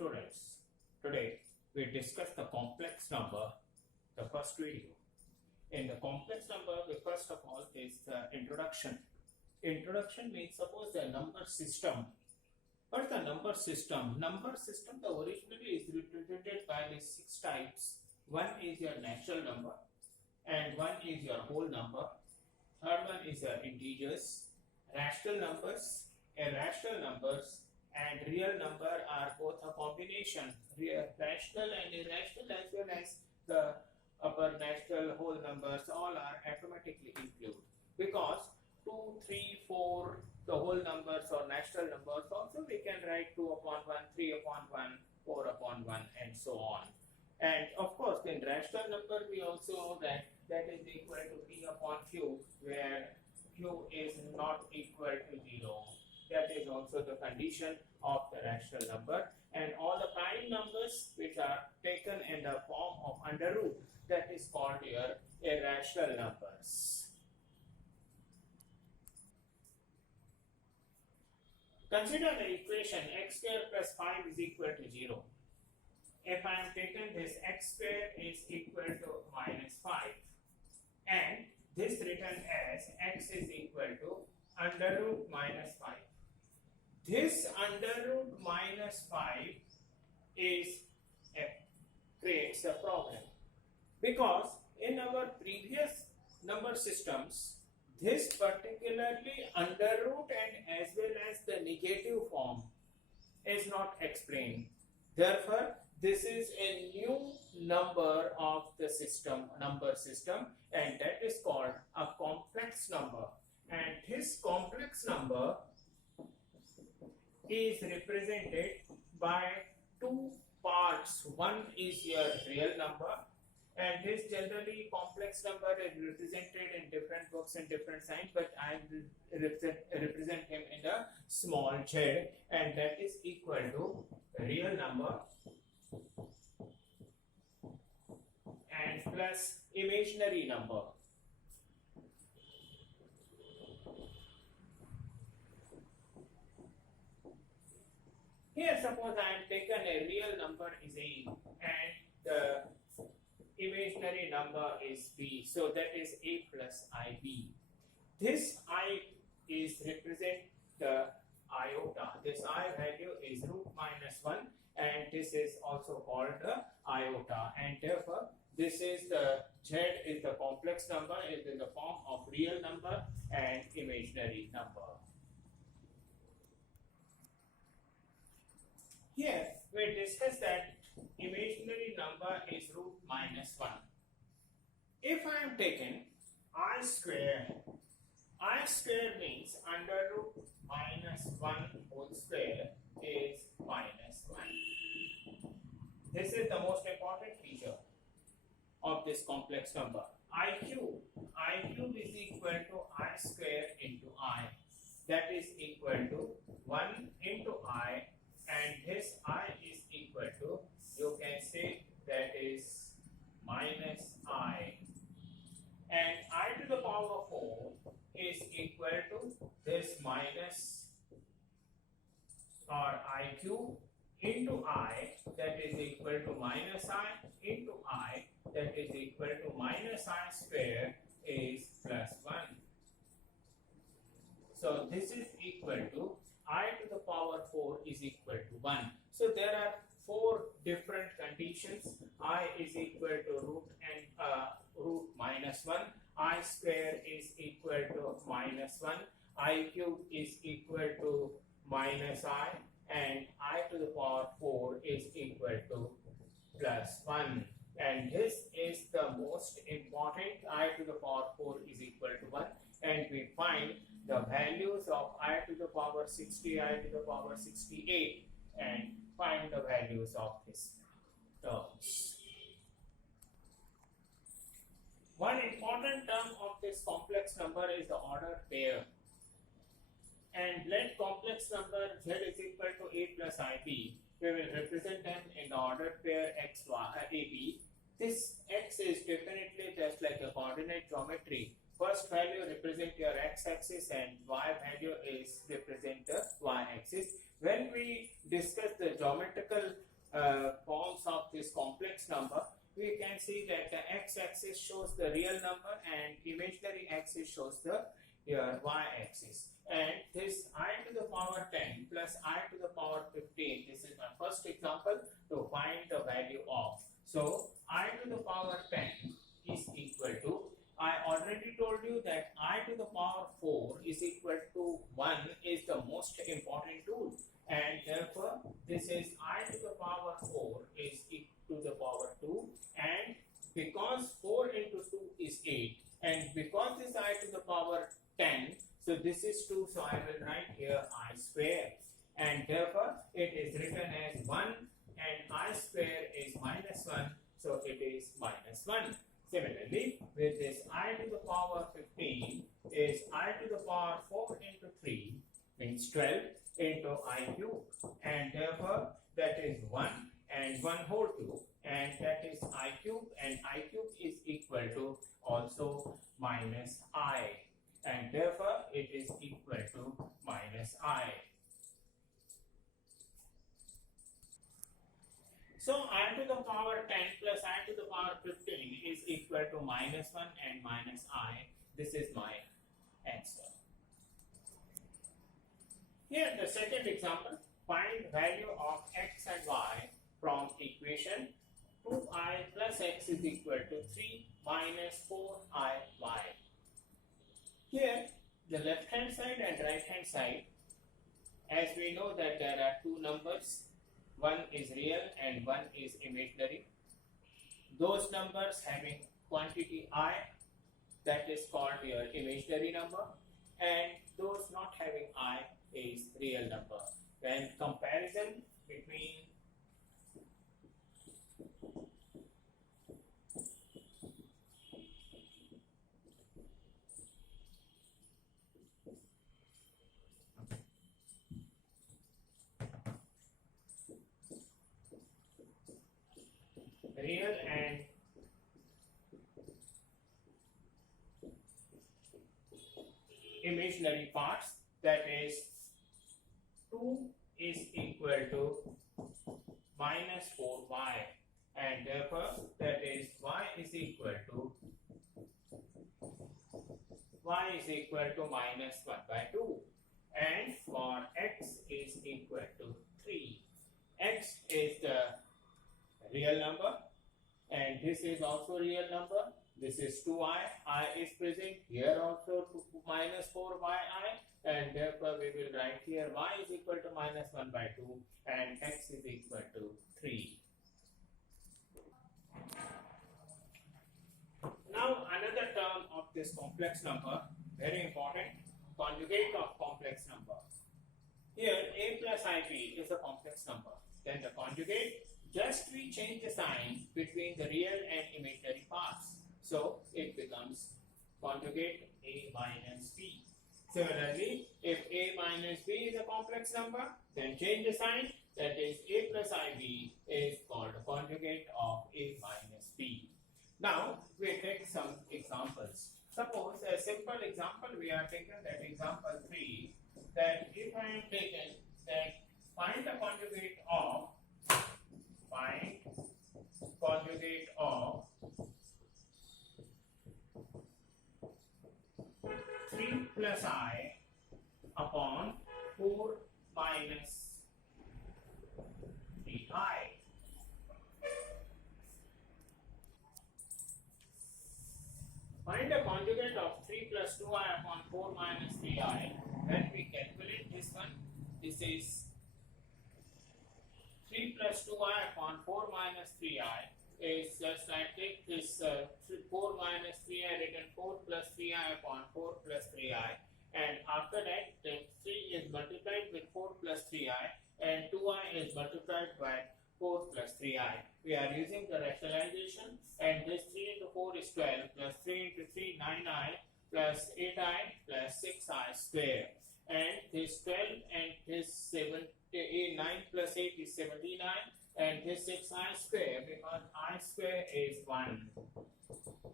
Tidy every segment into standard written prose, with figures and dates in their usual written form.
students, today we discuss the complex number, the first video. In the complex number, the first of all is the introduction. Introduction means suppose the number system. What is the number system? Number system, the originally is represented by the 6 types. One is your natural number and one is your whole number. Third one is your integers, rational numbers, irrational numbers, and real number are both a combination. Rational and irrational as well as the upper natural whole numbers all are automatically included, because 2, 3, 4 the whole numbers or natural numbers also we can write 2 upon 1, 3 upon 1, 4 upon 1 and so on. And of course in rational number we also know that is equal to p upon q, where q is not equal to 0. That is also the condition of the rational number. And all the prime numbers which are taken in the form of under root, that is called your irrational numbers. Consider the equation x square plus 5 is equal to 0. If I am taken this x square is equal to minus 5 and this written as x is equal to under root minus 5. This under root minus 5 creates a problem, because in our previous number systems this particularly under root and as well as the negative form is not explained. Therefore, this is a new number of the number system, and that is called a complex number. And this complex number is represented by 2 parts. One is your real number, and this generally complex number is represented in different books and different signs, but I will represent him in a small z, and that is equal to real number and plus imaginary number. Here suppose I am taken a real number is a and the imaginary number is b, so that is a plus ib. This I is represent the iota. This I value is root minus 1 and this is also called the iota, and therefore this is the z is the complex number, is in the form of real number and imaginary number. Here we discuss that imaginary number is root minus 1. If I am taken I square means under root minus 1 whole square is minus 1. This is the most important feature of this complex number. I cube is equal to I square into I, that is equal to 1 into I, and this I is equal to, you can say that is minus I, and I to the power 4 is equal to this minus or I cube into I, that is equal to minus I into I, that is equal to minus I square is plus 1. So this is equal to I to the power 4 is equal to 1. So there are 4 different conditions. I is equal to root minus 1, I square is equal to minus 1, I cube is equal to minus I, and I to the power 4 is equal to plus 1. And this is the most important. I to the power 4 is equal to 1, and we find the values of I to the power 60, I to the power 68, and find the values of these terms. One important term of this complex number is the order pair. And let complex number z is equal to a plus ib. We will represent them in the ordered pair x, y, ab. This x is definitely just like a coordinate geometry. First value represent your x-axis and y value is represent the y-axis. When we discuss the geometrical forms of this complex number, we can see that the x-axis shows the real number and imaginary axis shows the y-axis. And this I to the power 10 plus I to the power 15, this is my first example to find the value of. So I to the power 10 is equal to, I already told you that I to the power 4 is equal to 1 is the most important tool, and therefore this is I to the power 4 is equal to the power 2, and because 4 into 2 is 8, and because this I to the power 10, so this is 2, so I will write here I square, and therefore it is written as 1 and I square is minus 1, so it is minus 1. Similarly, with this I to the power 15 is I to the power 4 into 3 means 12 into I cube, and therefore that is 1 and 1 whole cube, and that is I cube, and I cube is equal to also minus I, and therefore it is equal to minus I. So I to the power 10 plus I to the power 15 is equal to minus 1 and minus I. This is my answer. Here the second example, find value of x and y from equation 2i plus x is equal to 3 minus 4iy. Here the left hand side and right hand side, as we know that there are two numbers, one is real and one is imaginary. Those numbers having quantity I, that is called your imaginary number, and those not having I is real number. Then comparison between real and imaginary parts, that is 2 is equal to minus 4y, and therefore that is y is equal to minus 1 by 2, and for x is equal to 3. X is the real number and this is also real number. This is 2i, I is present here also minus 4yi, and therefore we will write here y is equal to minus 1 by 2 and x is equal to 3. Now another term of this complex number, very important, conjugate of complex number. Here a plus ib is a complex number. Then the conjugate, just we change the sign between the real and imaginary parts. So it becomes conjugate a minus b. Similarly, if a minus b is a complex number, then change the sign, that is a plus ib is called a conjugate of a minus b. Now we take some examples. Suppose a simple example, we are taking that example 3, that if I am taken that find the conjugate of 3 plus I upon 4 minus 3i. Find the conjugate of 3 plus 2i upon 4 minus 3i. When we calculate this one, this is 3 plus 2i upon 4 minus 3i is just like take this 4 minus 3i written 4 plus 3i upon 4 plus 3i, and after that then 3 is multiplied with 4 plus 3i and 2i is multiplied by 4 plus 3i. We are using the rationalization, and this 3 into 4 is 12 plus 3 into 3 9i plus 8i plus 6i square, and this 12 and this 9 plus 8 is 79, and this 6i square, because I square is 1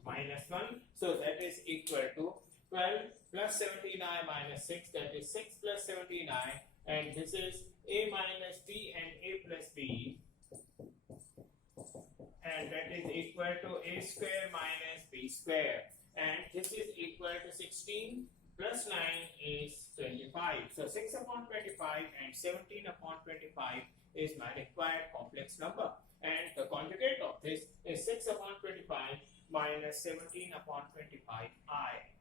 minus 1, so that is equal to 12 plus 79 minus 6, that is 6 plus 79, and this is a minus b and a plus b a square minus b square, and this is equal to 16 plus 9 is 25. So 6 upon 25 and 17 upon 25 is my required complex number, and the conjugate of this is 6 upon 25 minus 17 upon 25 I.